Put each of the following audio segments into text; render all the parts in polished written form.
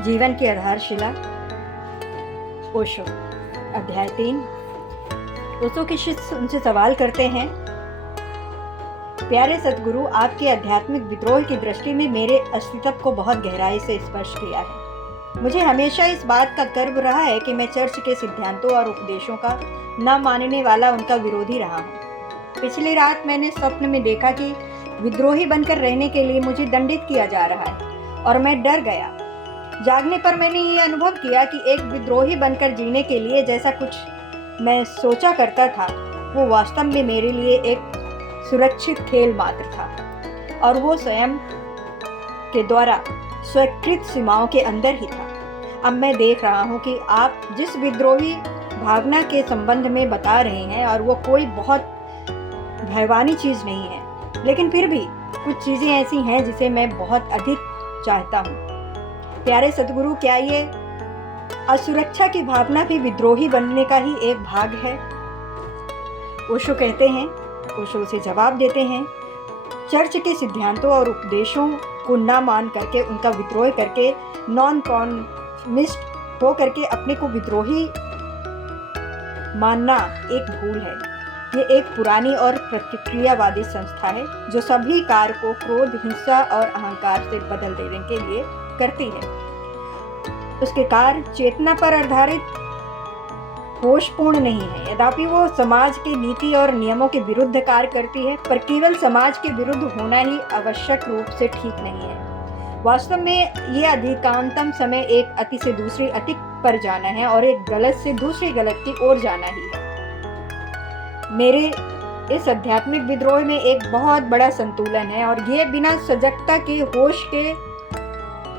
जीवन की आधारशिला। ओशो। अध्याय 3। ओशो के शिष्य उनसे सवाल करते हैं, प्यारे सद्गुरु, आपके आध्यात्मिक विद्रोह की दृष्टि में मेरे अस्तित्व को बहुत गहराई से स्पर्श किया है। मुझे हमेशा इस बात का गर्व रहा है कि मैं चर्च के सिद्धांतों और उपदेशों का न मानने वाला उनका विरोधी रहा हूँ। पिछली रात मैंने स्वप्न में देखा कि विद्रोही बनकर रहने के लिए मुझे दंडित किया जा रहा है और मैं डर गया। जागने पर मैंने ये अनुभव किया कि एक विद्रोही बनकर जीने के लिए जैसा कुछ मैं सोचा करता था वो वास्तव में मेरे लिए एक सुरक्षित खेल मात्र था और वो स्वयं के द्वारा स्वीकृत सीमाओं के अंदर ही था। अब मैं देख रहा हूँ कि आप जिस विद्रोही भावना के संबंध में बता रहे हैं और वो कोई बहुत भयवानी चीज़ नहीं है, लेकिन फिर भी कुछ चीज़ें ऐसी हैं जिसे मैं बहुत अधिक चाहता हूँ। प्यारे सद्गुरु, क्या ये असुरक्षा की भावना भी विद्रोही बनने का ही एक भाग है? ओशो कहते हैं, ओशो उसे जवाब देते हैं, चर्च के सिद्धांतों और उपदेशों को न मान करके, उनका विद्रोह करके, नॉन कॉन्फॉर्मिस्ट हो करके अपने को विद्रोही मानना एक भूल है। ये एक पुरानी और प्रतिक्रियावादी संस्था है जो सभी कार्य को क्रोध, हिंसा और अहंकार से बदल देने के लिए करती है। उसके कार्य चेतना पर आधारित होशपूर्ण नहीं है, यद्यपि वो समाज की नीति और नियमों के विरुद्ध कार्य करती है, पर केवल समाज के विरुद्ध होना ही आवश्यक रूप से ठीक नहीं है। वास्तव में ये अधिकांशतम समय एक अति से दूसरी अति पर जाना है और एक गलत से दूसरी गलत की ओर जाना ही है। मेरे इस आध्यात्मिक विद्रोह में एक बहुत बड़ा संतुलन है और ये बिना सजगता के, होश के,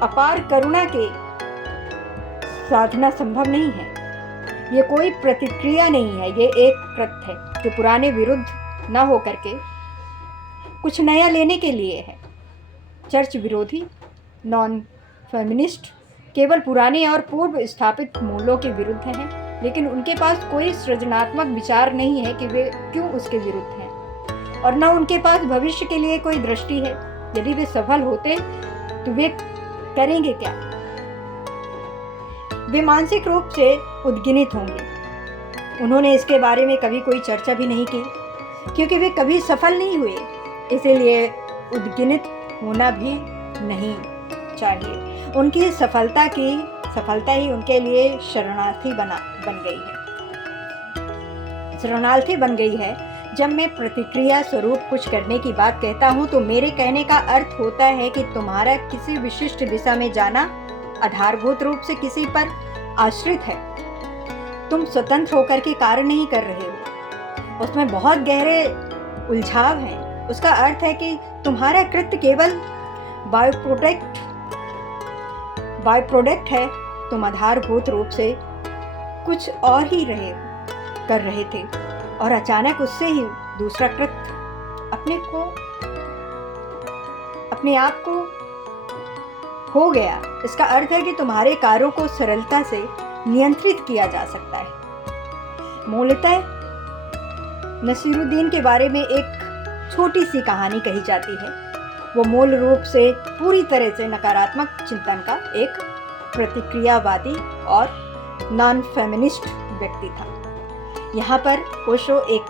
अपार करुणा के साधना संभव नहीं है। ये कोई प्रतिक्रिया नहीं है, ये एक कृत्य है जो पुराने विरुद्ध न हो करके कुछ नया लेने के लिए है। चर्च विरोधी, नॉन फेमिनिस्ट केवल पुराने और पूर्व स्थापित मूल्यों के विरुद्ध हैं, लेकिन उनके पास कोई सृजनात्मक विचार नहीं है कि वे क्यों उसके विरुद्ध हैं, और न उनके पास भविष्य के लिए कोई दृष्टि है। यदि वे सफल होते तो वे करेंगे क्या? वे मानसिक रूप से उद्गिनित होंगे। उन्होंने इसके बारे में कभी कोई चर्चा भी नहीं की क्योंकि वे कभी सफल नहीं हुए, इसीलिए उद्गिनित होना भी नहीं चाहिए। उनकी सफलता ही उनके लिए शरणार्थी बन गई है। जब मैं प्रतिक्रिया स्वरूप कुछ करने की बात कहता हूँ तो मेरे कहने का अर्थ होता है कि तुम्हारा किसी विशिष्ट दिशा में जाना आधारभूत रूप से किसी पर आश्रित है। तुम स्वतंत्र होकर के कार्य नहीं कर रहे हो, उसमें बहुत गहरे उलझाव हैं। उसका अर्थ है कि तुम्हारा कृत्य केवल बाय प्रोडक्ट है। तुम आधारभूत रूप से कुछ और ही कर रहे थे और अचानक उससे ही दूसरा कृत्य अपने आप को हो गया। इसका अर्थ है कि तुम्हारे कार्यों को सरलता से नियंत्रित किया जा सकता है। मूलतः नसीरुद्दीन के बारे में एक छोटी सी कहानी कही जाती है। वो मूल रूप से पूरी तरह से नकारात्मक चिंतन का एक प्रतिक्रियावादी और नॉन फेमिनिस्ट व्यक्ति था। यहाँ पर ओशो एक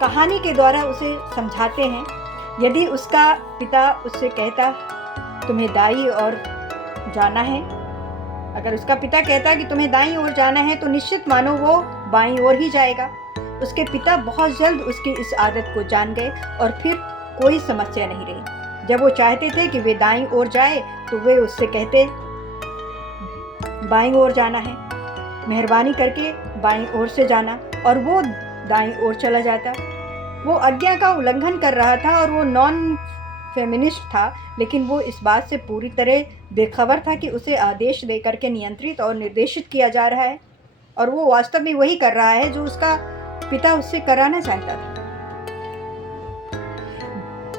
कहानी के द्वारा उसे समझाते हैं। यदि उसका पिता उससे कहता तुम्हें दाईं ओर जाना है, अगर उसका पिता कहता कि तुम्हें दाईं ओर जाना है तो निश्चित मानो वो बाईं ओर ही जाएगा। उसके पिता बहुत जल्द उसकी इस आदत को जान गए और फिर कोई समस्या नहीं रही। जब वो चाहते थे कि वे दाईं ओर जाए तो वे उससे कहते बाईं ओर जाना है, मेहरबानी करके बाईं ओर से जाना, और वो दाईं ओर चला जाता। वो आज्ञा का उल्लंघन कर रहा था और वो नॉन फेमिनिस्ट था, लेकिन वो इस बात से पूरी तरह बेखबर था कि उसे आदेश देकर के नियंत्रित और निर्देशित किया जा रहा है, और वो वास्तव में वही कर रहा है जो उसका पिता उससे कराना चाहता था।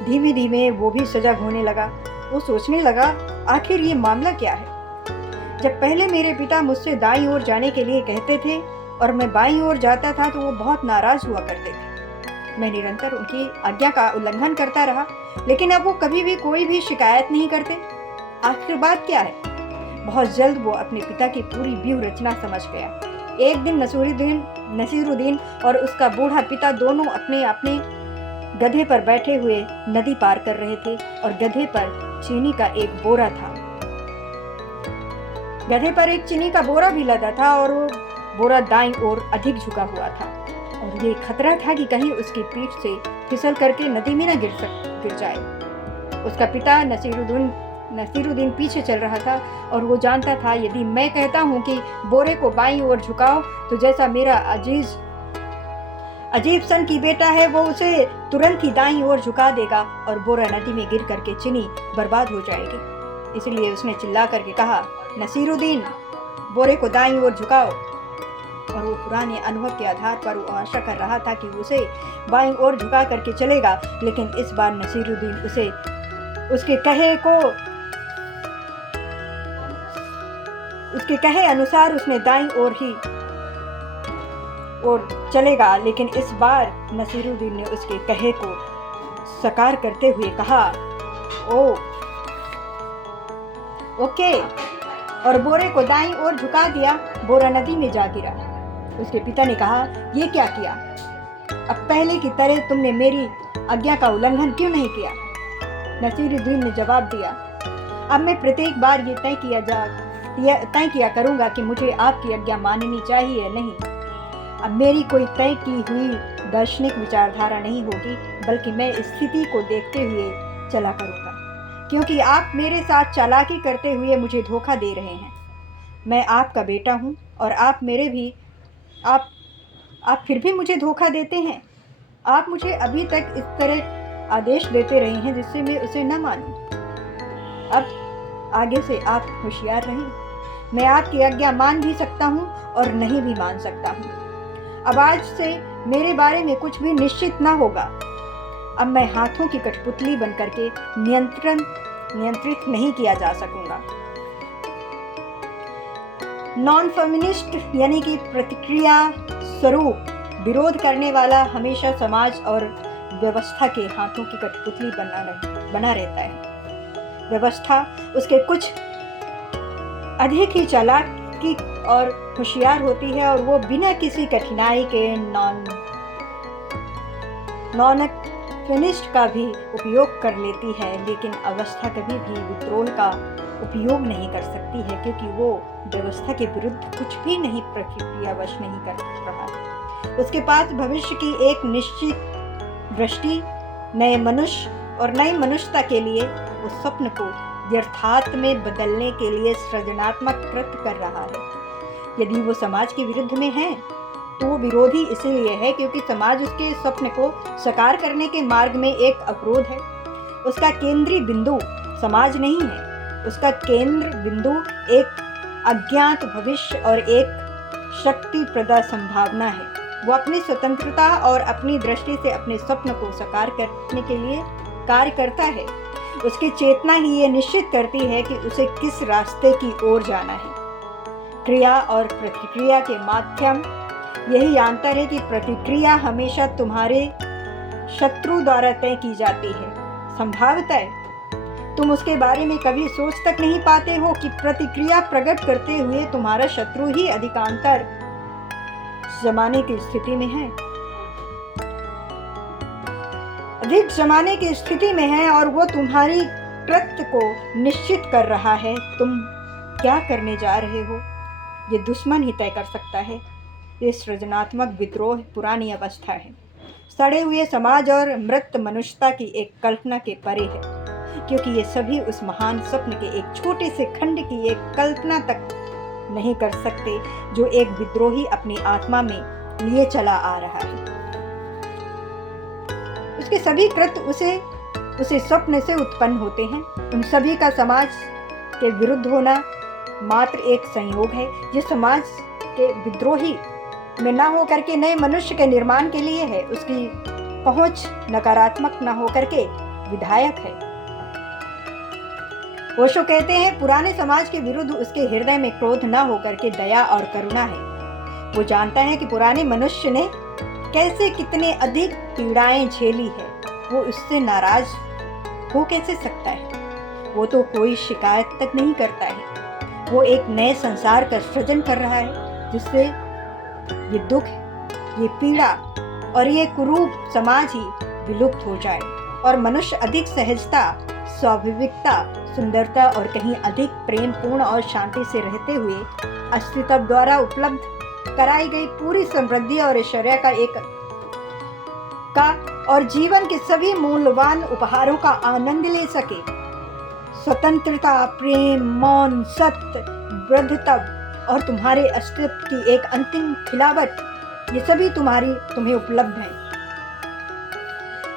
धीमे धीमे वो भी सजग होने लगा। वो सोचने लगा, आखिर ये मामला क्या है? जब पहले मेरे पिता मुझसे दाईं ओर जाने के लिए कहते थे और मैं बाईं ओर जाता था तो वो बहुत नाराज हुआ करते थे। मैं निरंतर उनकी आज्ञा का उल्लंघन करता रहा, लेकिन अब वो कभी भी कोई भी शिकायत नहीं करते। आखिर बात क्या है? बहुत जल्द वो अपने पिता की पूरी व्यूह रचना समझ गया। एक दिन नसीरुद्दीन और उसका बूढ़ा पिता दोनों अपने अपने गधे पर बैठे हुए नदी पार कर रहे थे और गधे पर चीनी का एक बोरा था। गधे पर एक चीनी का बोरा भी लदा था और वो बोरा दाईं ओर अधिक झुका हुआ था और ये खतरा था कि कहीं उसकी पीठ से फिसल करके नदी में न गिर जाए। उसका पिता नसीरुद्दीन पीछे चल रहा था और वो जानता था यदि मैं कहता हूँ कि बोरे को बाईं ओर झुकाओ तो जैसा मेरा अजीब सन की बेटा है वो उसे तुरंत ही दाईं ओर झुका देगा और बोरा नदी में गिर करके चीनी बर्बाद हो जाएगी। इसलिए उसने चिल्ला करके कहा, नसीरुद्दीन, बोरे को दाईं ओर झुकाओ। और वो पुराने अनुभव के आधार पर वो आशा कर रहा था कि उसे बाईं ओर झुका करके चलेगा, लेकिन इस बार नसीरुद्दीन उसे उसके कहे अनुसार उसने दाईं ओर चलेगा, लेकिन इस बार नसीरुद्दीन ने उसके कहे को साकार करते हुए कहा, ओके, और बोरे को दाईं ओर झुका दिया। बोरा नदी में जा गिरा। उसके पिता ने कहा, ये क्या किया? अब पहले की तरह तुमने मेरी आज्ञा का उल्लंघन क्यों नहीं किया? नसीरुद्दीन ने जवाब दिया, अब मैं प्रत्येक बार ये तय किया करूंगा कि मुझे आपकी आज्ञा माननी चाहिए या नहीं। अब मेरी कोई तय की हुई दार्शनिक विचारधारा नहीं होगी, बल्कि मैं स्थिति को देखते हुए चला करूंगा, क्योंकि आप मेरे साथ चालाकी करते हुए मुझे धोखा दे रहे हैं। मैं आपका बेटा हूं और आप फिर भी मुझे धोखा देते हैं। आप मुझे अभी तक इस तरह आदेश देते रहे हैं जिससे मैं उसे न मानूं। अब आगे से आप होशियार रहें। मैं आपकी आज्ञा मान भी सकता हूं और नहीं भी मान सकता हूं। अब आज से मेरे बारे में कुछ भी निश्चित न होगा। अब मैं हाथों की कठपुतली बनकर के नियंत्रित नहीं किया जा सकूंगा। नॉन फेमिनिस्ट यानी कि प्रतिक्रिया स्वरूप विरोध करने वाला हमेशा समाज और व्यवस्था के हाथों की कठपुतली बना रहता है। व्यवस्था उसके कुछ अधिक ही चालाकी और होशियार होती है और वो बिना किसी कठिनाई के नॉन फेमिनिस्ट का भी उपयोग कर लेती है, लेकिन अवस्था कभी भी विद्रोह का उपयोग नहीं कर सकती है, क्योंकि वो व्यवस्था के विरुद्ध कुछ भी नहीं प्रतिक्रियावश नहीं कर रहा है। उसके पास भविष्य की एक निश्चित दृष्टि, नए मनुष्य और नई मनुष्यता के लिए उस स्वप्न को यथार्थ में बदलने के लिए सृजनात्मक कृत्य कर रहा है। यदि वो समाज के विरुद्ध में है तो वो विरोधी इसलिए है क्योंकि समाज उसके स्वप्न को साकार करने के मार्ग में एक अवरोध है। उसका केंद्रीय बिंदु समाज नहीं है, उसका केंद्र बिंदु एक अज्ञात भविष्य और एक शक्ति प्रदा संभावना है। वो अपनी स्वतंत्रता और अपनी दृष्टि से अपने स्वप्न को साकार करने के लिए कार्य करता है। उसकी चेतना ही ये निश्चित करती है कि उसे किस रास्ते की ओर जाना है। क्रिया और प्रतिक्रिया के माध्यम यही अंतर है कि प्रतिक्रिया हमेशा तुम्हारे शत्रु द्वारा तय की जाती है। संभावतः तुम उसके बारे में कभी सोच तक नहीं पाते हो कि प्रतिक्रिया प्रकट करते हुए तुम्हारा शत्रु ही अधिकांतर जमाने की स्थिति में है, अधिक जमाने की स्थिति में है और वो तुम्हारी कृत्य को निश्चित कर रहा है। तुम क्या करने जा रहे हो ये दुश्मन ही तय कर सकता है। ये सृजनात्मक विद्रोह पुरानी अवस्था है, सड़े हुए समाज और मृत मनुष्यता की एक कल्पना के परे है, क्योंकि ये सभी उस महान स्वप्न के एक छोटे से खंड की एक कल्पना तक नहीं कर सकते जो एक विद्रोही अपनी आत्मा में लिए चला आ रहा है। उसके सभी कृत्य उसे स्वप्न से उत्पन्न होते हैं। उन सभी का समाज के विरुद्ध होना मात्र एक संयोग है। ये समाज के विद्रोही में न होकर के नए मनुष्य के निर्माण के लिए है। उसकी पहुंच नकारात्मक न होकर के विधायक है। ओशो कहते हैं, पुराने समाज के विरुद्ध उसके हृदय में क्रोध न होकर के दया और करुणा है। वो जानता है कि पुराने मनुष्य ने कैसे कितने अधिक पीड़ाएं झेली है। वो उससे नाराज हो कैसे सकता है? वो तो कोई शिकायत तक नहीं करता है। वो एक नए संसार का सृजन कर रहा है जिससे ये दुख, ये पीड़ा और ये कुरूप समाज ही विलुप्त हो जाए और मनुष्य अधिक सहजता, स्वाभाविकता, सुंदरता और कहीं अधिक प्रेम पूर्ण और शांति से रहते हुए अस्तित्व द्वारा उपलब्ध कराई गई पूरी समृद्धि और ऐश्वर्य और जीवन के सभी मूल्यवान उपहारों का आनंद ले सके। स्वतंत्रता, प्रेम, मौन, सत्य, वृद्धता और तुम्हारे अस्तित्व की एक अंतिम खिलावट, ये सभी तुम्हें उपलब्ध हैं।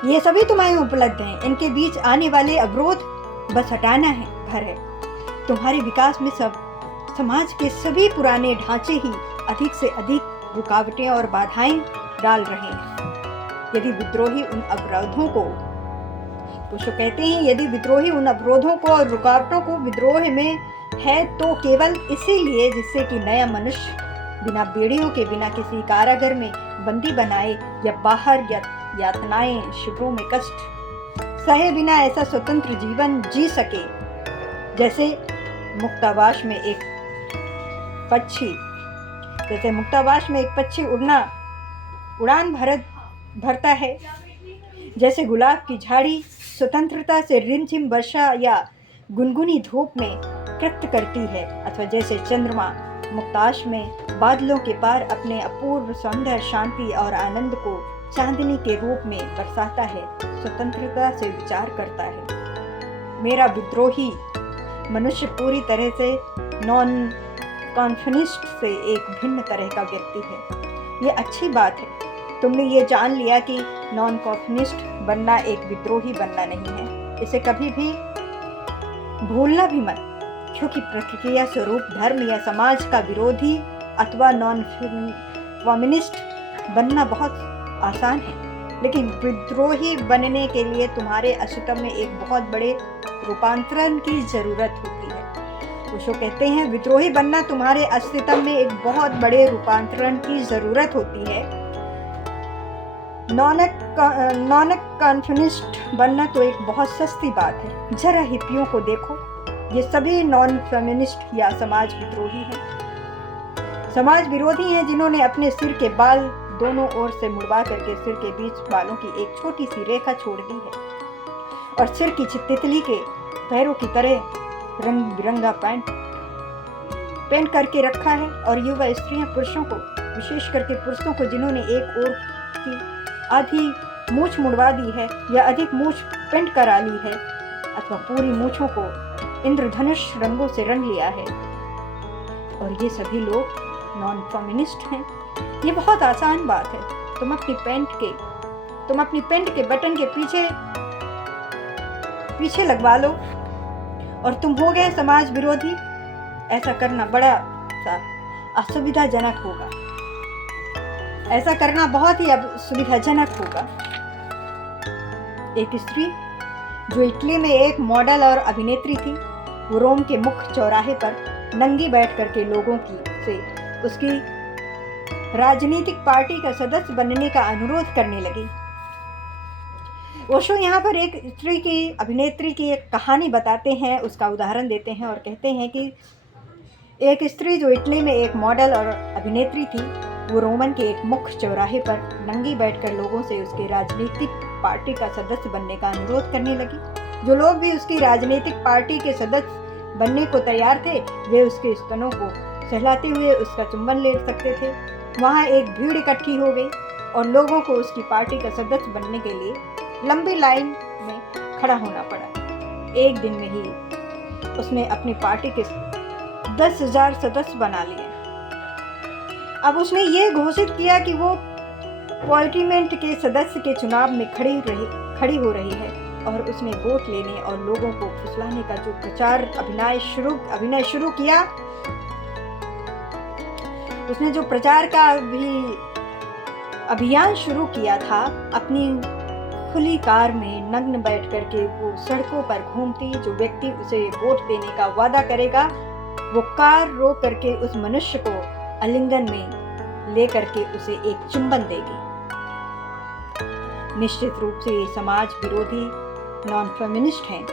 ये सभी तुम्हें उपलब्ध हैं। इनके बीच आने वाले अवरोध बस हटाना है भर है। तुम्हारे विकास में समाज के सभी पुराने ढांचे ही अधिक से अधिक रुकावटें और बाधाएं डाल रहे हैं। यदि विद्रोही उन अवरोधों को कहते हैं, यदि विद्रोही उन अवरोधों को और रुकावटों को विद्रोह में है तो केवल इसीलिए जिससे कि नया मनुष्य बिना बेड़ियों के, बिना किसी कारागार में बंदी बनाए या बाहर यातनाएं, शिविरों में कष्ट सहे बिना ऐसा स्वतंत्र जीवन जी सके जैसे मुक्तावास में एक पक्षी उड़ान भरता है, जैसे गुलाब की झाड़ी स्वतंत्रता से रिमझिम वर्षा या गुनगुनी धूप में कृत्य करती है, अथवा जैसे चंद्रमा मुक्ताश में बादलों के पार अपने अपूर्व सौंदर्य, शांति और आनंद को चांदनी के रूप में बरसाता है, स्वतंत्रता से विचार करता है। मेरा विद्रोही मनुष्य पूरी तरह से नॉन कॉन्फिनिस्ट से एक भिन्न तरह का व्यक्ति है। ये अच्छी बात है, तुमने ये जान लिया कि नॉन कॉन्फिनिस्ट बनना एक विद्रोही बनना नहीं है। इसे कभी भी भूलना भी मत, क्योंकि प्रक्रिया स्वरूप धर्म या समाज का विरोधी अथवा नॉन कॉम्युनिस्ट बनना बहुत आसान है, लेकिन विद्रोही बनने के लिए तुम्हारे अस्तित्व में एक बहुत बड़े रूपांतरण की जरूरत होती है। ओशो कहते हैं, विद्रोही बनना तुम्हारे अस्तित्व में एक बहुत बड़े रूपांतरण की जरूरत होती है। नॉन कॉन्फिनिस्ट बनना तो एक बहुत सस्ती बात है। जरा हिप्पियों को देखो, ये सभी नॉन फेमिनिस्ट या समाज विद्रोही हैं, समाज विरोधी हैं, जिन्होंने अपने सिर के बाल दोनों ओर से मुड़वा करके सिर के बीच बालों की एक छोटी सी रेखा छोड़ दी है और सिर की तितली के पैरों की तरह रंग बिरंगा पेंट करके रखा है। और युवा स्त्रियां पुरुषों को, विशेष करके पुरुषों को जिन्होंने एक ओर की आधी मूछ मुड़वा दी है या अधिक मूछ पेंट करा ली है, अथवा पूरी मूछों को इंद्रधनुष रंगों से रंग लिया है, और ये सभी लोग नॉन कम्युनिस्ट हैं। ये बहुत आसान बात है। तुम अपनी पेंट के बटन के पीछे लगवा लो और तुम हो गए समाज विरोधी। ऐसा करना बड़ा असुविधाजनक होगा, ऐसा करना बहुत ही असुविधाजनक होगा। एक स्त्री जो इटली में एक मॉडल और अभिनेत्री थी, वो रोम के मुख्य चौराहे पर नंगी बैठ करके लोगों से उसकी राजनीतिक पार्टी का सदस्य बनने का अनुरोध करने लगी। ओशो यहाँ पर एक स्त्री की, अभिनेत्री की एक कहानी बताते हैं, उसका उदाहरण देते हैं और कहते हैं कि एक स्त्री जो इटली में एक मॉडल और अभिनेत्री थी, वो रोमन के एक मुख्य चौराहे पर नंगी बैठकर लोगों से उसकी राजनीतिक पार्टी का सदस्य बनने का अनुरोध करने लगी। जो लोग भी उसकी राजनीतिक पार्टी के सदस्य बनने को तैयार थे, वे उसके स्तनों को सहलाते हुए उसका चुंबन ले सकते थे। वहाँ एक भीड़ इकट्ठी हो गई और लोगों को उसकी पार्टी का सदस्य बनने के लिए लंबी लाइन में खड़ा होना पड़ा। एक दिन में ही उसने अपनी पार्टी के 10,000 सदस्य बना लिए। अब उसने ये घोषित किया कि वो पार्लियामेंट के सदस्य के चुनाव में खड़ी हो रही है, और उसने वोट लेने और लोगों को फुसलाने का जो अभिनय शुरू किया, उसने जो प्रचार का अभियान शुरू किया था, अपनी खुली कार में नग्न बैठ करके वो सड़कों पर घूमती। जो व्यक्ति उसे वोट देने का वादा करेगा, वो कार रोक करके उस मनुष्य को आलिंगन में ले करके उसे एक चुंबन देगी। निश्चित रूप से ये समाज विरोधी नॉन फेमिनिस्ट हैं।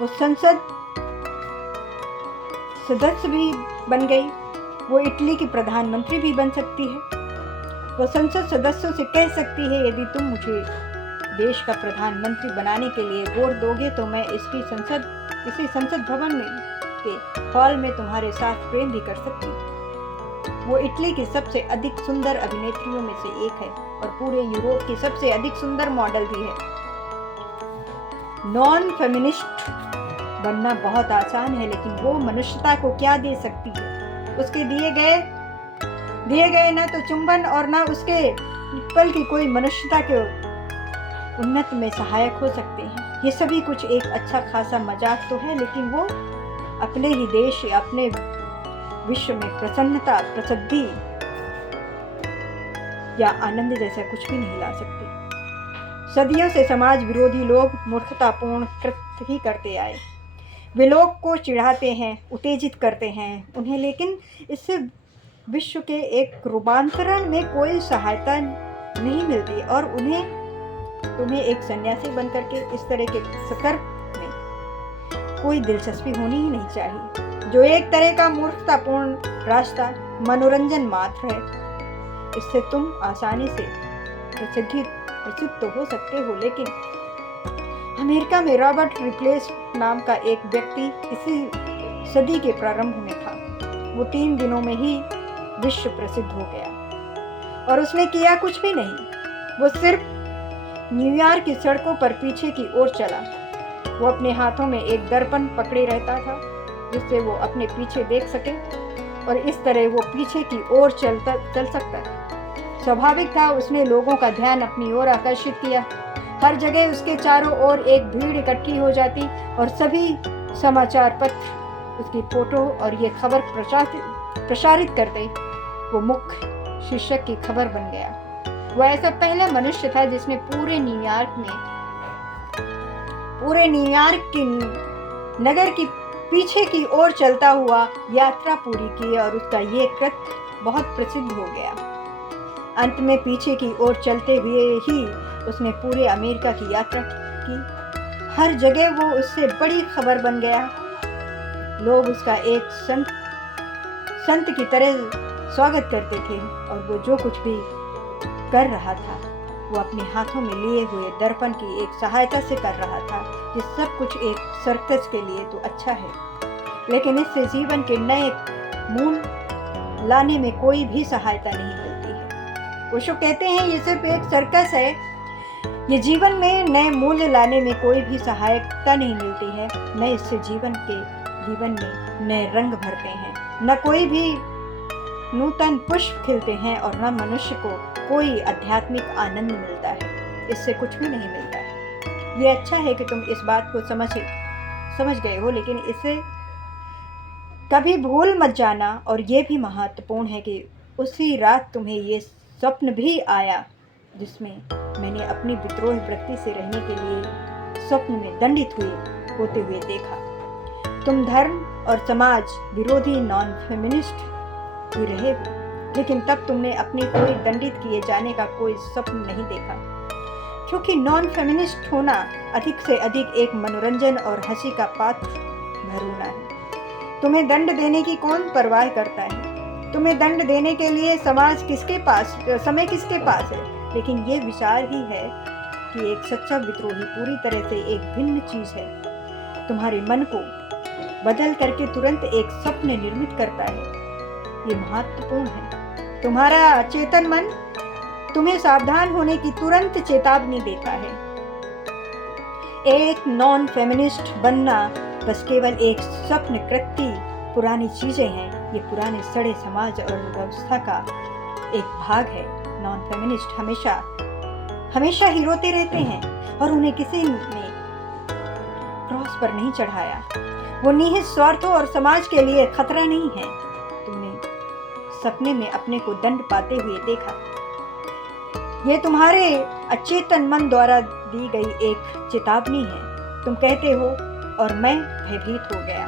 वो सदस्य भी बन गई। वो इटली की प्रधानमंत्री भी बन सकती है। वो संसद सदस्यों से कह सकती है, यदि तुम मुझे देश का प्रधानमंत्री बनाने के लिए वोट दोगे तो मैं इसी संसद भवन में के हॉल में तुम्हारे साथ प्रेम भी कर सकती हूँ। वो इटली की सबसे अधिक सुंदर अभिनेत्रियों में से एक है और पूरे यूरोप की सबसे अधिक सुंदर मॉडल भी है। नॉन फेमिनिस्ट बनना बहुत आसान है, लेकिन वो मनुष्यता को क्या दे सकती है? उसके दिए गए न तो चुंबन और न उसके पल की कोई मनुष्यता के उन्नत में सहायक हो सकते हैं। ये सभी कुछ एक अच्छा खासा मजाक तो है, लेकिन वो अपने ही देश या अपने विश्व में प्रसन्नता, प्रसिद्धि या आनंद जैसा कुछ भी नहीं ला सकती। सदियों से समाज विरोधी लोग मूर्खतापूर्ण कृत्य ही करते आए। वे लोग को चिढ़ाते हैं, उत्तेजित करते हैं उन्हें, लेकिन इससे विश्व के एक रूपांतरण में कोई सहायता नहीं मिलती और तुम्हें एक सन्यासी बनकर के इस तरह के सकर्म में कोई दिलचस्पी होनी ही नहीं चाहिए, जो एक तरह का मूर्खतापूर्ण रास्ता मनोरंजन मात्र है। इससे तुम आसानी से प्रसिद्ध तो हो सकते हो, लेकिन अमेरिका में रॉबर्ट रिप्लेस नाम का एक व्यक्ति इसी सदी के प्रारंभ में था। वो 3 दिनों में ही विश्व प्रसिद्ध हो गया और उसने किया कुछ भी नहीं। वो सिर्फ न्यूयॉर्क की सड़कों पर पीछे की ओर चला। वो अपने हाथों में एक दर्पण पकड़े रहता था जिससे वो अपने पीछे देख सके और इस तरह वो पीछे की ओर चल सकता था। स्वाभाविक था, उसने लोगों का ध्यान अपनी ओर आकर्षित किया। हर जगह उसके चारों ओर एक भीड़ इकट्ठी हो जाती और सभी समाचार पत्र उसकी फोटो और ये खबर प्रसारित करते। वो मुख्य शीर्षक की खबर बन गया। वो ऐसा पहला मनुष्य था जिसने पूरे न्यूयॉर्क की नगर की पीछे की ओर चलता हुआ यात्रा पूरी की और उसका ये कृत्य बहुत प्रसिद्ध हो गया। अंत में पीछे की ओर चलते हुए ही उसने पूरे अमेरिका की यात्रा की। हर जगह वो उससे बड़ी खबर बन गया। लोग उसका एक संत की तरह स्वागत करते थे और वो जो कुछ भी कर रहा था वो अपने हाथों में लिए हुए दर्पण की एक सहायता से कर रहा था। ये सब कुछ एक सर्कस के लिए तो अच्छा है, लेकिन इससे जीवन के नए मूल लाने में कोई भी सहायता नहीं मिलती है। ओशो कहते हैं, ये सिर्फ एक सर्कस है। ये जीवन में नए मूल्य लाने में कोई भी सहायता नहीं मिलती है, न इससे जीवन में नए रंग भरते हैं, न कोई भी नूतन पुष्प खिलते हैं और न मनुष्य को कोई आध्यात्मिक आनंद मिलता है। इससे कुछ भी नहीं मिलता है। ये अच्छा है कि तुम इस बात को समझ गए हो, लेकिन इसे कभी भूल मत जाना। और ये भी महत्वपूर्ण है कि उसी रात तुम्हें ये स्वप्न भी आया जिसमें मैंने अपनी विद्रोही वृत्ति से रहने के लिए स्वप्न में दंडित होते हुए देखा। तुम धर्म और समाज विरोधी नॉन फेमिनिस्ट ही रहे हो, लेकिन तब तुमने अपने कोई दंडित किए जाने का कोई स्वप्न नहीं देखा, क्योंकि नॉन फेमिनिस्ट होना अधिक से अधिक एक मनोरंजन और हंसी का पात्र भरूना है। तुम्हें दंड देने की कौन परवाह करता है? तुम्हें दंड देने के लिए समय किसके पास है? लेकिन ये विचार ही है कि एक सच्चा विद्रोही पूरी तरह से एक भिन्न चीज है। तुम्हारे मन को बदल करके तुरंत एक स्वप्न निर्मित करता है। ये महत्वपूर्ण है। तुम्हारा अचेतन मन तुम्हें सावधान होने की तुरंत चेतावनी देता है। एक नॉन फेमिनिस्ट बनना बस केवल एक स्वप्न कृति पुरानी चीजें हैं। ये पुराने सड़े समाज और व्यवस्था का एक भाग है। नॉन फेमिनिस्ट हमेशा ही रोते रहते हैं और उन्हें किसी ने क्रॉस पर नहीं चढ़ाया। वो निहित स्वार्थों और समाज के लिए खतरा नहीं है। तुमने सपने में अपने को दंड पाते हुए देखा। ये तुम्हारे अचेतन मन द्वारा दी गई एक चेतावनी है। तुम कहते हो और मैं भयभीत हो गया।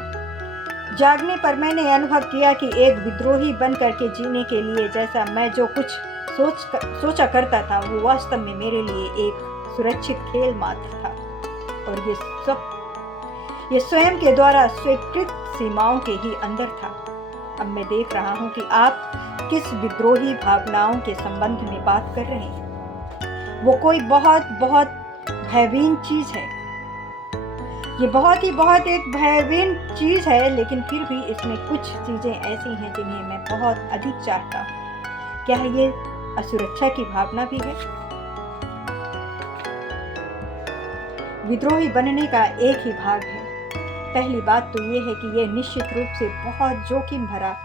जागने पर मैंने अनुभव किया कि एक विद्रोही बन करके जीने के लिए जैसा मैं जो कुछ सोचा करता था वो वास्तव में मेरे लिए एक सुरक्षित खेल मात्र था। और ये स्वयं के द्वारा स्वीकृत सीमाओं के ही अंदर था। अब मैं देख रहा हूँ कि आप किस विद्रोही भावनाओं के संबंध में बात कर रहे हैं। वो कोई बहुत बहुत भयभीन चीज़ है। ये बहुत एक भयभीन चीज़ है, लेकिन फिर भी इसमें कुछ चीज़ें ऐसी हैं जिन्हें मैं बहुत अधिक चाहता हूँ। क्या ये असुरक्षा की भावना भी है? विद्रोही बनने का एक ही भाग है। पहली बात तो ये है कि यह निश्चित रूप से बहुत जोखिम भरा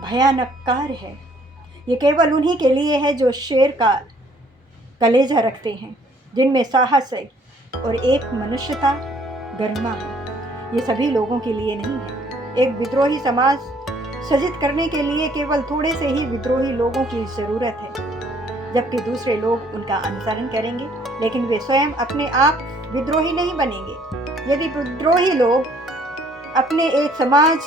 भयानक कार्य है। ये केवल उन्हीं के लिए है जो शेर का कलेजा रखते हैं, जिनमें साहस है और एक मनुष्यता गरिमा है। ये सभी लोगों के लिए नहीं है। एक विद्रोही समाज सृजित करने के लिए केवल थोड़े से ही विद्रोही लोगों की ज़रूरत है, जबकि दूसरे लोग उनका अनुसरण करेंगे, लेकिन वे स्वयं अपने आप विद्रोही नहीं बनेंगे। यदि विद्रोही लोग अपने एक समाज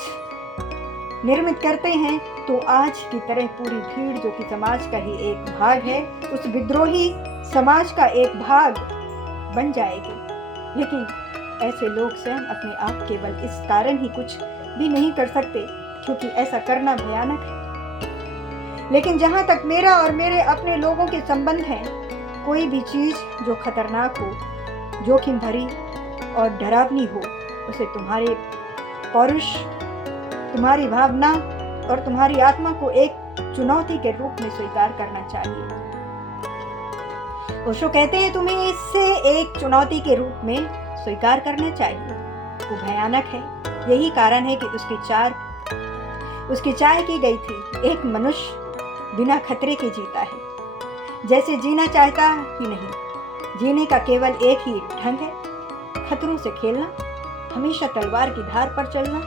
निर्मित करते हैं तो आज की तरह पूरी भीड़, जो कि समाज का ही एक भाग है, उस विद्रोही समाज का एक भाग बन जाएगी। लेकिन ऐसे लोग स्वयं अपने आप केवल इस कारण ही कुछ भी नहीं कर सकते क्योंकि ऐसा करना भयानक है। लेकिन जहाँ तक मेरा और मेरे अपने लोगों के संबंध हैं, कोई भी चीज़ जो खतरनाक हो, जोखिम भरी और डरावनी हो, उसे तुम्हारे पौरुष, तुम्हारी भावना और तुम्हारी आत्मा को एक चुनौती के रूप में स्वीकार करना चाहिए। ओशो कहते हैं तुम्हें इससे एक चुनौती के रूप में स्वीकार करना चाहिए। वो भयानक है। यही कारण है कि उसकी चाय की गई थी। एक मनुष्य बिना खतरे के जीता है, जैसे जीना चाहता ही नहीं। जीने का केवल एक ही ढंग है, खतरों से खेलना, हमेशा तलवार की धार पर चलना।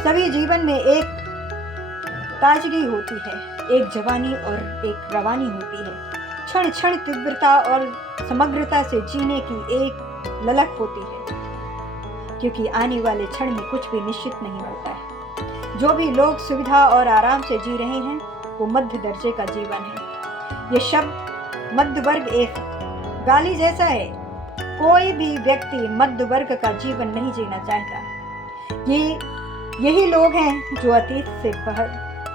सभी जीवन में एक ताजगी होती है, एक जवानी और एक रवानी होती है। क्षण क्षण तीव्रता और समग्रता से जीने की एक ललक होती है, क्योंकि आने वाले क्षण में कुछ भी निश्चित नहीं होता है। जो भी लोग सुविधा और आराम से जी रहे हैं वो मध्य दर्जे का जीवन है। ये शब्द मध्य वर्ग एक गाली जैसा है। कोई भी व्यक्ति मध्य वर्ग का जीवन नहीं जीना चाहता। यही लोग हैं जो अतीत से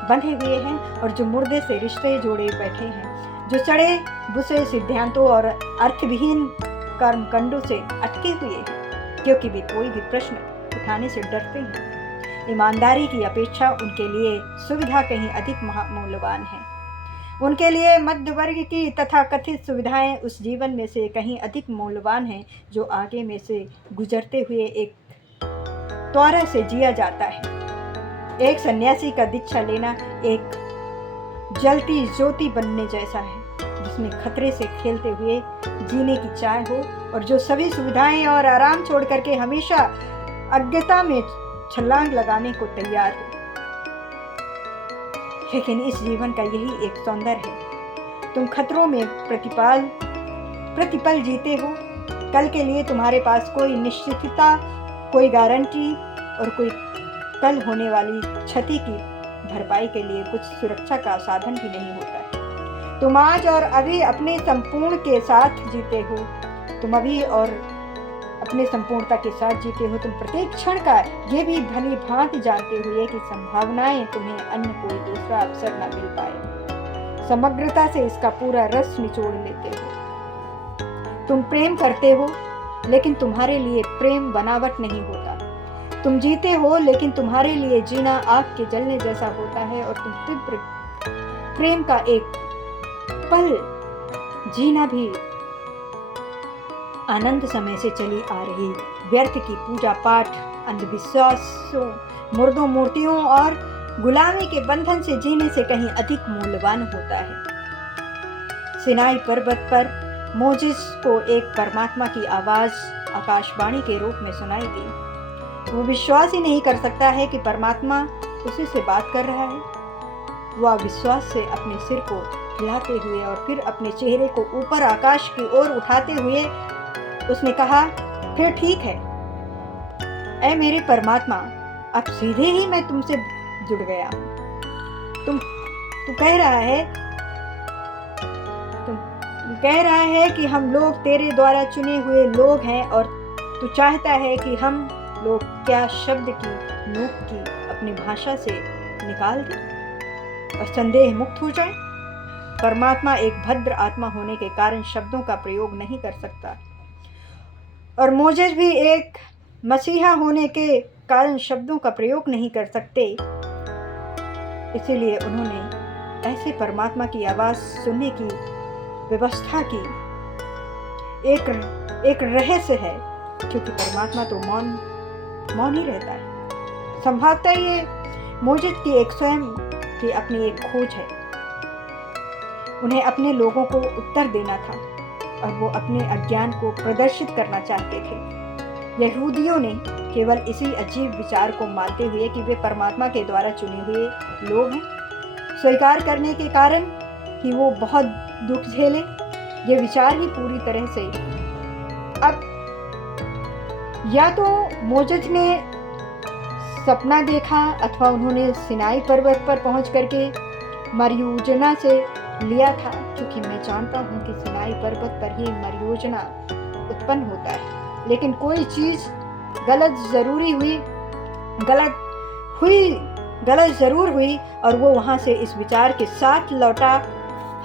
बंधे हुए हैं और जो मुर्दे से रिश्ते जोड़े बैठे हैं, जो सड़े बुसे सिद्धांतों और अर्थविहीन कर्मकांडों से अटके हुए हैं, क्योंकि वे कोई भी प्रश्न उठाने से डरते हैं। ईमानदारी की अपेक्षा उनके लिए सुविधा कहीं अधिक मूल्यवान है। उनके लिए मध्य वर्ग की तथाकथित सुविधाएं उस जीवन में से कहीं अधिक मूल्यवान हैं जो आगे में से गुजरते हुए एक त्वरा से जिया जाता है। एक सन्यासी का दीक्षा लेना एक जलती ज्योति बनने जैसा है, जिसमें खतरे से खेलते हुए जीने की चाह हो और जो सभी सुविधाएं और आराम छोड़ करके हमेशा अज्ञता में छलांग लगाने को तैयार हो। लेकिन इस जीवन का यही एक सौंदर्य है। तुम खतरों में प्रतिपल जीते हो। कल के लिए तुम्हारे पास कोई निश्चितता, कोई गारंटी और कोई कल होने वाली क्षति की भरपाई के लिए कुछ सुरक्षा का साधन भी नहीं होता है। तुम आज और अभी अपने संपूर्ण के साथ जीते हो। तुम अभी और अपने संपूर्णता के साथ जीते हो। तुम प्रत्येक क्षण का ये भी भली भांति जानते हुए कि संभावनाएं तुम्हें अन्य कोई दूसरा अवसर न मिल पाए, समग्रता से इसका पूरा रस निचोड़ लेते हो। तुम प्रेम करते हो, लेकिन तुम्हारे लिए प्रेम बनावट नहीं होता। तुम जीते हो, लेकिन तुम्हारे लिए जीना आग के जलने जैसा होता है और तुम तीव्र प्रेम का एक पल जीना भी आनंद समय से चली आ रही व्यर्थ की पूजा पाठ, अंधविश्वासों, मुर्दों मूर्तियों और गुलामी के बंधन से जीने से कहीं अधिक मूल्यवान होता है। सिनाई पर्वत पर मोजिस को एक परमात्मा की आवाज आकाशवाणी के रूप में सुनाई दी। वो विश्वास ही नहीं कर सकता है कि परमात्मा उसी से बात कर रहा है। वह अविश्वास से अपने सिर को हिलाते हुए और फिर अपने चेहरे को ऊपर आकाश की ओर उठाते हुए उसने कहा, फिर ठीक है ऐ मेरे परमात्मा, अब सीधे ही मैं तुमसे जुड़ गया हूँ। तू कह रहा है कि हम लोग तेरे द्वारा चुने हुए लोग हैं और तू चाहता है कि हम लोग क्या शब्द की नोक की अपनी भाषा से निकाल दें और संदेह मुक्त हो जाएं? परमात्मा एक भद्र आत्मा होने के कारण शब्दों का प्रयोग नहीं कर सकता और मोजेस भी एक मसीहा होने के कारण शब्दों का प्रयोग नहीं कर सकते। इसीलिए उन्होंने ऐसे परमात्मा की आवाज़ सुनने की व्यवस्था की। एक रहस्य है, क्योंकि परमात्मा तो मौन ही रहता है। संभवतः ये मोजेस की एक स्वयं की अपनी एक खोज है। उन्हें अपने लोगों को उत्तर देना था और वो अपने अज्ञान को प्रदर्शित करना चाहते थे। यहूदियों ने केवल इसी अजीब विचार को मानते हुए कि वे परमात्मा के द्वारा चुने हुए लोग हैं, स्वीकार करने के कारण कि वो बहुत दुख झेले। ये विचार ही पूरी तरह से अब या तो मोजेस ने सपना देखा अथवा उन्होंने सिनाई पर्वत पर पहुंच करके मरियोजना से लिया था, क्योंकि मैं जानता हूं कि सिनाई पर्वत पर ही मरियोजना उत्पन्न होता है। लेकिन कोई चीज़ गलत ज़रूर हुई और वो वहाँ से इस विचार के साथ लौटा,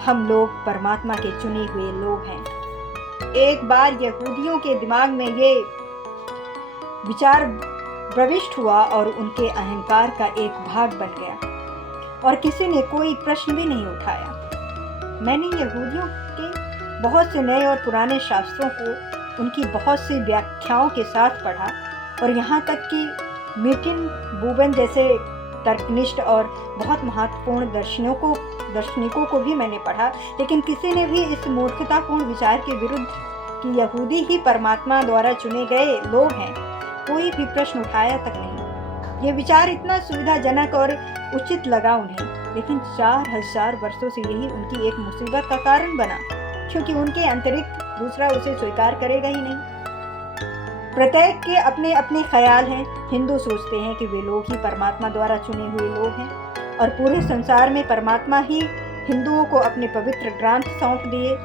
हम लोग परमात्मा के चुने हुए लोग हैं। एक बार यहूदियों के दिमाग में ये विचार प्रविष्ट हुआ और उनके अहंकार का एक भाग बन गया और किसी ने कोई प्रश्न भी नहीं उठाया। मैंने यहूदियों के बहुत से नए और पुराने शास्त्रों को उनकी बहुत सी व्याख्याओं के साथ पढ़ा और यहाँ तक कि मिल्टन बूबन जैसे तर्कनिष्ठ और बहुत महत्वपूर्ण दार्शनिकों को भी मैंने पढ़ा, लेकिन किसी ने भी इस मूर्खतापूर्ण विचार के विरुद्ध कि यहूदी ही परमात्मा द्वारा चुने गए लोग हैं, कोई भी प्रश्न उठाया तक नहीं। ये विचार इतना सुविधाजनक और उचित लगा उन्हें, लेकिन 4000 वर्षों से यही उनकी एक मुसीबत का कारण बना, क्योंकि उनके अतिरिक्त दूसरा उसे स्वीकार करेगा ही नहीं। प्रत्येक के अपने अपने ख्याल हैं। हिंदू सोचते हैं कि वे लोग ही परमात्मा द्वारा चुने हुए लोग हैं और पूरे संसार में परमात्मा ही हिंदुओं को अपने पवित्र ग्रंथ सौंप दिए।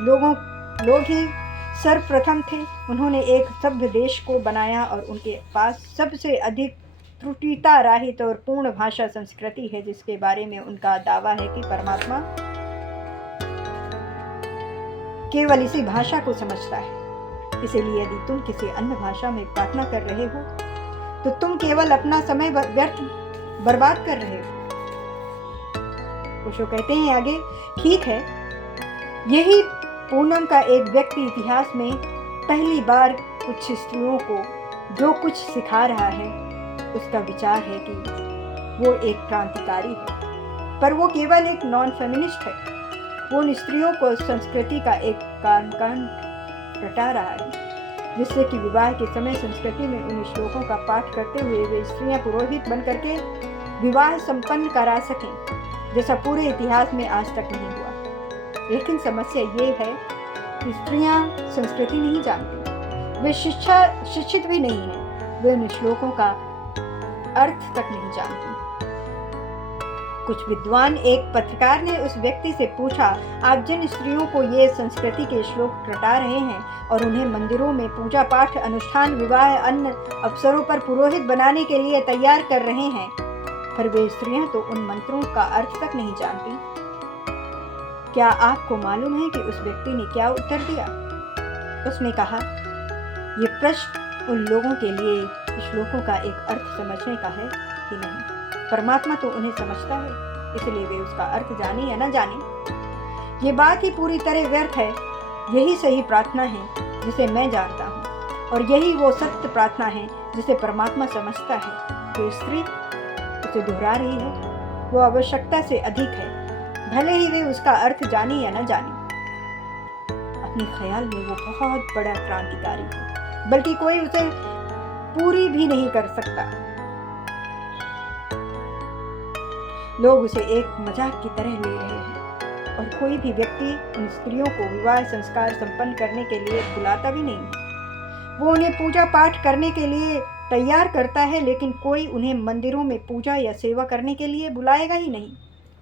लोग ही सर्वप्रथम थे। उन्होंने एक सभ्य देश को बनाया और उनके पास सबसे अधिक त्रुटिता रहित और पूर्ण भाषा संस्कृति है, जिसके बारे में उनका दावा है कि परमात्मा केवल इसी भाषा को समझता है। इसलिए यदि तुम किसी अन्य भाषा में प्रार्थना कर रहे हो तो तुम केवल अपना समय व्यर्थ बर्बाद कर रहे हो। ओशो कहते हैं आगे, ठीक है, यही पूनम का एक व्यक्ति इतिहास में पहली बार कुछ स्त्रियों को जो कुछ सिखा रहा है, उसका विचार है कि वो एक क्रांतिकारी है, पर वो केवल एक नॉन फेमिनिस्ट है। वो उन स्त्रियों को संस्कृति का एक कान रटा रहा है, जिससे कि विवाह के समय संस्कृति में उन श्लोकों का पाठ करते हुए वे स्त्रियां पुरोहित बन करके विवाह संपन्न करा सकें, जैसा पूरे इतिहास में आज तक नहीं हुआ। लेकिन समस्या ये है कि स्त्रियां संस्कृति नहीं जानती, वे शिक्षित भी नहीं हैं, वे उन श्लोकों का अर्थ तक नहीं जानती। कुछ विद्वान एक पत्रकार ने उस व्यक्ति से पूछा, आप जिन स्त्रियों को ये संस्कृति के श्लोक रटा रहे हैं और उन्हें मंदिरों में पूजा पाठ अनुष्ठान विवाह अन्य अवसरों पर पुरोहित बनाने के लिए तैयार कर रहे हैं, पर वे स्त्रियां तो उन मंत्रों का अर्थ तक नहीं जानती। क्या आपको मालूम है कि उस व्यक्ति ने क्या उत्तर दिया? उसने कहा, ये प्रश्न उन लोगों के लिए श्लोकों का एक अर्थ समझने का है कि नहीं। परमात्मा तो उन्हें समझता है, इसलिए वे उसका अर्थ जाने या न जाने, ये बात ही पूरी तरह व्यर्थ है। यही सही प्रार्थना है जिसे मैं जानता हूँ, और यही वो सत्य प्रार्थना है जिसे परमात्मा समझता है। जो स्त्री उसे दोहरा रही है वो आवश्यकता से अधिक है, भले ही वे उसका अर्थ जाने या न जाने। अपने ख्याल में वो बहुत बड़ा क्रांतिकारी है, बल्कि कोई उसे पूरी भी नहीं कर सकता। लोग उसे एक मजाक की तरह ले रहे हैं और कोई भी व्यक्ति उन स्त्रियों को विवाह संस्कार संपन्न करने के लिए बुलाता भी नहीं है। वो उन्हें पूजा पाठ करने के लिए तैयार करता है, लेकिन कोई उन्हें मंदिरों में पूजा या सेवा करने के लिए बुलाएगा ही नहीं।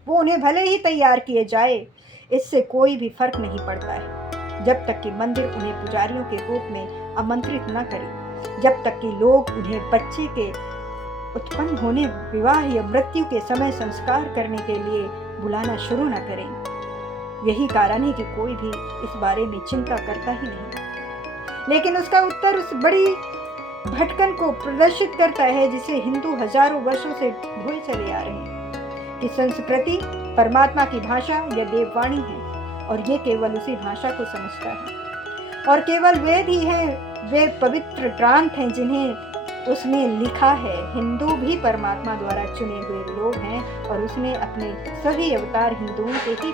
वो उन्हें भले ही तैयार किए जाए, इससे कोई भी फर्क नहीं पड़ता है, जब तक कि मंदिर उन्हें पुजारियों के रूप में आमंत्रित न करे। जब तक कि लोग उन्हें बच्चे के उत्पन्न होने, विवाह या मृत्यु के समय संस्कार करने के लिए बुलाना शुरू न करें। यही कारण है कि कोई भी इस बारे में चिंता करता ही नहीं। लेकिन उसका उत्तर उस बड़ी भटकन को प्रदर्शित करता है जिसे हिंदू हजारों वर्षों से ढोए चले आ रहे हैं कि संस्कृति परमात्मा की भाषा या देववाणी है और ये केवल उसी भाषा को समझता है। और केवल वेद ही हैं वे पवित्र ग्रंथ हैं जिन्हें उसने लिखा है। हिंदू भी परमात्मा द्वारा चुने हुए लोग हैं और उसने अपने सभी अवतार हिंदुओं के ही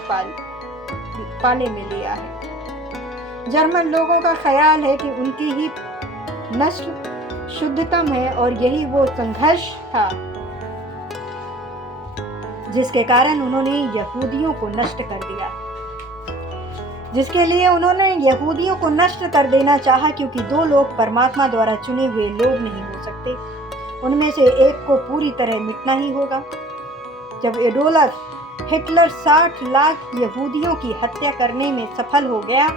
पाले में लिया है। जर्मन लोगों का ख्याल है कि उनकी ही नस्ल शुद्धतम है और यही वो संघर्ष था जिसके कारण उन्होंने यहूदियों को नष्ट कर दिया, जिसके लिए उन्होंने यहूदियों को नष्ट कर देना चाहा, क्योंकि दो लोग परमात्मा द्वारा चुने हुए लोग नहीं हो सकते। उनमें से एक को पूरी तरह मिटना ही होगा। जब एडोल्फ हिटलर 60 लाख यहूदियों की हत्या करने में सफल हो गया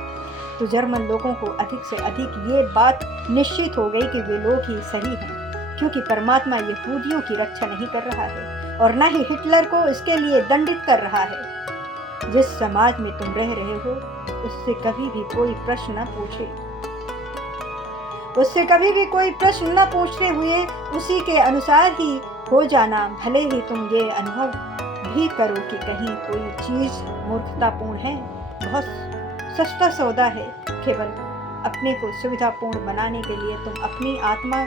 तो जर्मन लोगों को अधिक से अधिक ये बात निश्चित हो गई कि वे लोग ही सही हैं, क्योंकि परमात्मा यहूदियों की रक्षा नहीं कर रहा है और न ही हिटलर को इसके लिए दंडित कर रहा है। जिस समाज में तुम रह रहे हो उससे कभी भी कोई प्रश्न न पूछे, उससे कभी भी कोई प्रश्न न पूछते हुए उसी के अनुसार ही हो जाना, भले ही तुम ये अनुभव भी करो कि कहीं कोई चीज मूर्खतापूर्ण है। बहुत सस्ता सौदा है। केवल अपने को सुविधापूर्ण बनाने के लिए तुम अपनी आत्मा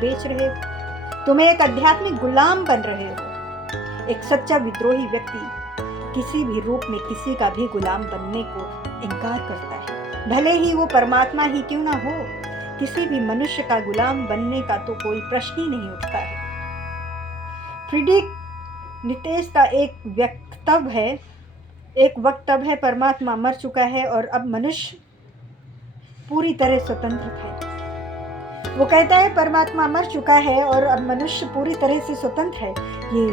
बेच रहे हो। तुम एक आध्यात्मिक गुलाम बन रहे हो। एक सच्चा विद्रोही व्यक्ति किसी भी रूप में किसी का भी गुलाम बनने को इनकार करता है, भले ही वो परमात्मा ही क्यों ना हो। किसी भी मनुष्य का गुलाम बनने का तो कोई प्रश्न ही नहीं उठता है। फ्रीडरिक नीत्शे का एक वक्तव्य है, परमात्मा मर चुका है और अब मनुष्य पूरी तरह स्वतंत्र है। वो कहता है परमात्मा मर चुका है और अब मनुष्य पूरी तरह से स्वतंत्र है। ये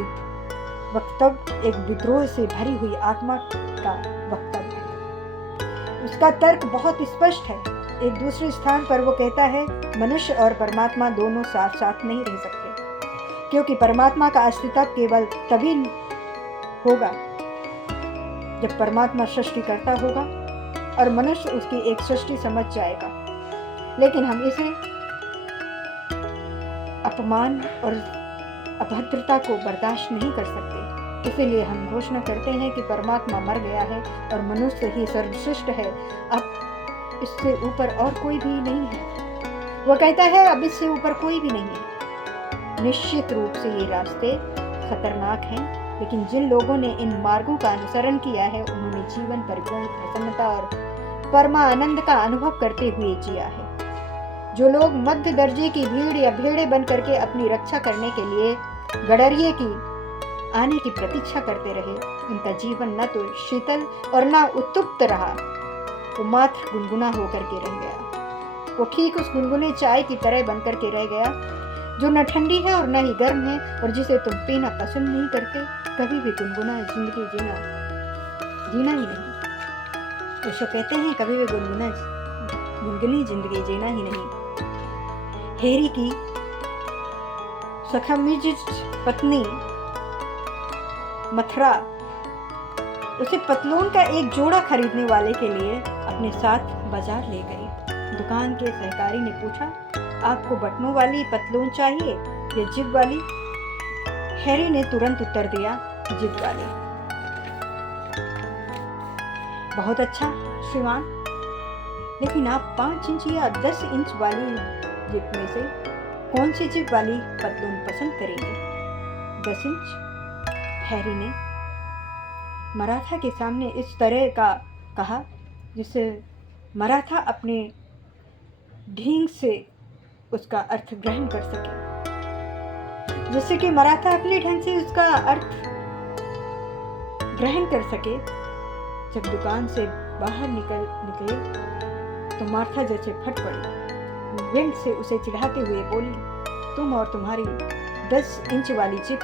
वक्तव्य एक विद्रोह से भरी हुई आत्मा का वक्तव्य है। उसका तर्क बहुत स्पष्ट है। एक दूसरे स्थान पर वो कहता है मनुष्य और परमात्मा दोनों साथ साथ नहीं रह सकते, क्योंकि परमात्मा का अस्तित्व केवल तभी होगा जब परमात्मा सृष्टि करता होगा और मनुष्य उसकी एक सृष्टि समझ जाएगा। लेकिन हम इसे अपमान और अभद्रता को बर्दाश्त नहीं कर सकते, इसीलिए हम घोषणा करते हैं कि परमात्मा मर गया है और मनुष्य ही सर्वश्रेष्ठ है। अब इससे ऊपर और कोई भी नहीं है। वो कहता है अब इससे ऊपर कोई भी नहीं है। निश्चित रूप से ये रास्ते खतरनाक हैं, लेकिन जिन लोगों ने इन मार्गों का अनुसरण किया है उन्होंने जीवन परिपूर्ण प्रसन्नता और परमानंद का अनुभव करते हुए जिया है। जो लोग मध्य दर्जे की भीड़ या भेड़े बन करके अपनी रक्षा करने के लिए गडरिये की आने की प्रतीक्षा करते रहे, उनका जीवन न तो शीतल और न उत्तप्त रहा, वो मात्र गुनगुना होकर के रह गया। वो ठीक उस गुनगुने चाय की तरह बन करके रह गया जो न ठंडी है और न ही गर्म है और जिसे तुम पीना पसंद नहीं करते। कभी भी गुनगुना जिंदगी जीना ही नहीं। ओशो कहते हैं कभी भी गुनगुनी जिंदगी जीना ही नहीं। हेरी की सखामिजिस्ट पत्नी मथुरा उसे पतलून का एक जोड़ा खरीदने वाले के लिए अपने साथ बाजार ले गई। दुकान के सहकारी ने पूछा, आपको बटनों वाली पतलून चाहिए या जिप वाली? हैरी ने तुरंत उत्तर दिया, जिप वाली। बहुत अच्छा श्रीमान, लेकिन आप 5 इंच या 10 इंच वाली जिप में से कौन सी जिप वाली पतलून पसंद करेंगे? 10 इंच, हैरी ने मराठा के सामने इस तरह का कहा जिससे मराठा अपने ढंग से उसका अर्थ ग्रहण कर सके, जिससे कि मराठा अपने ढंग से उसका अर्थ ग्रहण कर सके। जब दुकान से बाहर निकले तो मार्था जैसे फट पड़ी। विंड से उसे चिढ़ाते हुए बोली, तुम और तुम्हारी 10 इंच वाली जिप,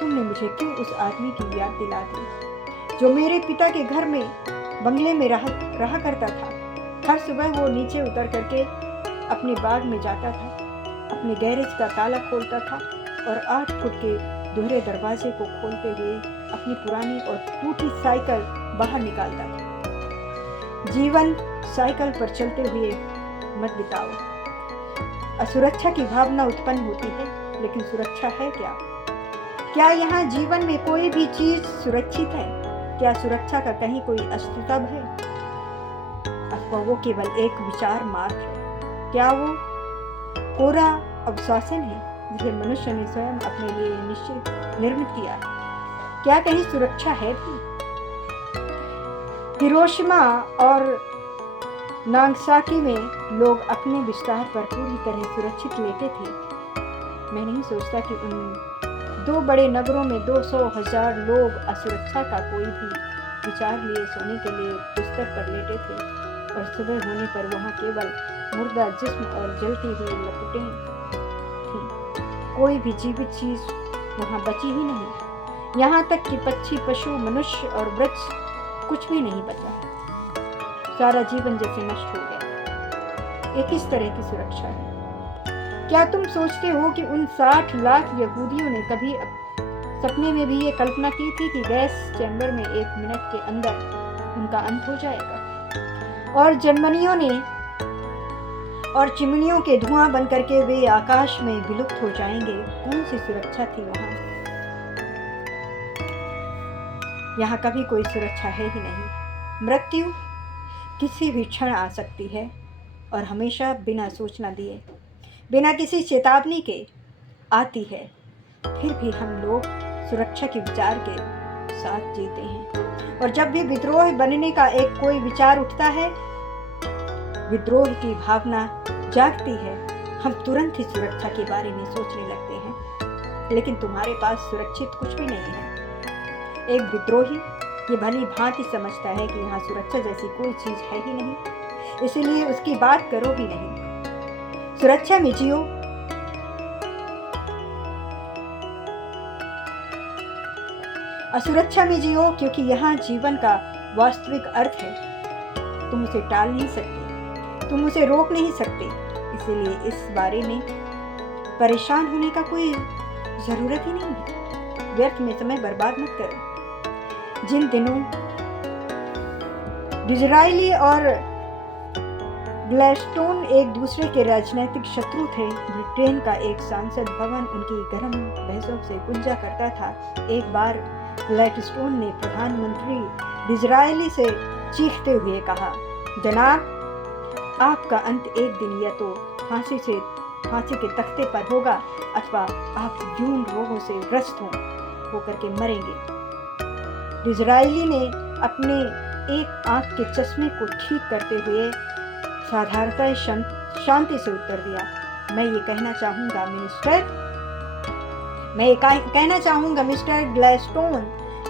तुमने मुझे क्यों उस आदमी की याद दिला दी जो मेरे पिता के घर में बंगले में रहा करता था। हर सुबह वो नीचे उतर करके अपने बाग में जाता था, अपने गैरेज का ताला खोलता था और 8 फुट के दोहरे दरवाजे को खोलते हुए अपनी पुरानी और टूटी साइकिल बाहर निकालता था। जीवन साइकिल पर चलते हुए मत बिताओ। असुरक्षा की भावना उत्पन्न होती है, लेकिन सुरक्षा है क्या? क्या यहाँ जीवन में कोई भी चीज सुरक्षित है? क्या सुरक्षा का कहीं कोई अस्तित्व है? अथवा वो केवल एक विचार मात्र है? क्या वो कोरा अवशासन है जिसे मनुष्य ने स्वयं अपने लिए निश्चित निर्मित किया है? क्या कहीं सुरक्षा है भी? हिरोशिमा और नागासाकी में लोग अपने विस्तार पर पूरी तरह सुरक्षित लेटे थे। मैं नहीं सोचता कि उन 2 बड़े नगरों में 200,000 लोग असुरक्षा का कोई भी विचार लिए सोने के लिए बिस्तर पर लेटे थे और सुबह होने पर वहाँ केवल मुर्दा जिस्म और जलती हुई लपटें थीं। कोई भी जीवित चीज वहाँ बची ही नहीं। यहाँ तक कि पक्षी, पशु, मनुष्य और वृक्ष कुछ भी नहीं बचा। सारा जीवन जैसे नष्ट हो गया। ये किस तरह की सुरक्षा है? क्या तुम सोचते हो कि उन 60 लाख यहूदियों ने कभी सपने में भी ये कल्पना की थी कि गैस चैम्बर में 1 मिनट के अंदर उनका अंत हो जाएगा और चिमनियों के धुआं बन करके वे आकाश में विलुप्त हो जाएंगे? कौन सी सुरक्षा थी वहां? यहाँ कभी कोई सुरक्षा है ही नहीं। मृत्यु किसी भी क्षण आ सकती है और हमेशा बिना सूचना दिए, बिना किसी चेतावनी के आती है। फिर भी हम लोग सुरक्षा के विचार के साथ जीते हैं और जब भी विद्रोह बनने का कोई विचार उठता है, विद्रोह की भावना जागती है, हम तुरंत ही सुरक्षा के बारे में सोचने लगते हैं। लेकिन तुम्हारे पास सुरक्षित कुछ भी नहीं है। एक विद्रोही ये भली भांति समझता है कि यहाँ सुरक्षा जैसी कोई चीज है ही नहीं, इसीलिए उसकी बात करो भी नहीं। सुरक्षा में जियो। असुरक्षा में जियो, क्योंकि यहाँ जीवन का वास्तविक अर्थ है। तुम उसे टाल नहीं सकते, तुम उसे रोक नहीं सकते, इसीलिए इस बारे में परेशान होने का कोई जरूरत ही नहीं है। व्यर्थ में समय बर्बाद मत करो। जिन दिनों डिज़रायली और ग्लैडस्टोन एक दूसरे के राजनीतिक शत्रु थे, ब्रिटेन का एक सांसद भवन उनकी गर्म बहसों से गुंजा करता था। एक बार ग्लैडस्टोन ने प्रधानमंत्री डिज़रायली से चीखते हुए कहा, जनाब, आपका अंत एक दिन या तो फांसी के तख्ते पर होगा अथवा आप यौन रोगों से ग्रस्त होकर के मरेंगे। डिज़रायली ने अपने एक आंख के चश्मे को ठीक करते हुए साधारणता शांति से उत्तर दिया, मैं ये कहना चाहूँगा मिस्टर ग्लैडस्टोन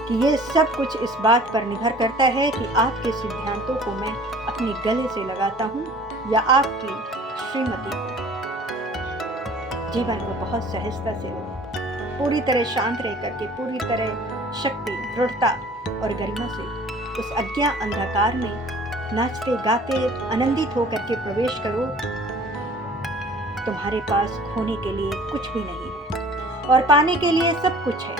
कि ये सब कुछ इस बात पर निर्भर करता है कि आपके सिद्धांतों को मैं अपने गले से लगाता हूँ या आपकी श्रीमती को। जीवन को बहुत सहजता से लो, पूरी तरह शांत रह करके, पूरी तरह शक्ति, दृढ़ता और गरिमा से उस अज्ञा अंधकार में नाचते गाते आनंदित होकर के प्रवेश करो। तुम्हारे पास खोने के लिए कुछ भी नहीं है और पाने के लिए सब कुछ है।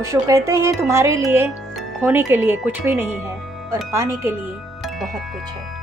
ओशो कहते हैं, तुम्हारे लिए खोने के लिए कुछ भी नहीं है और पाने के लिए बहुत कुछ है।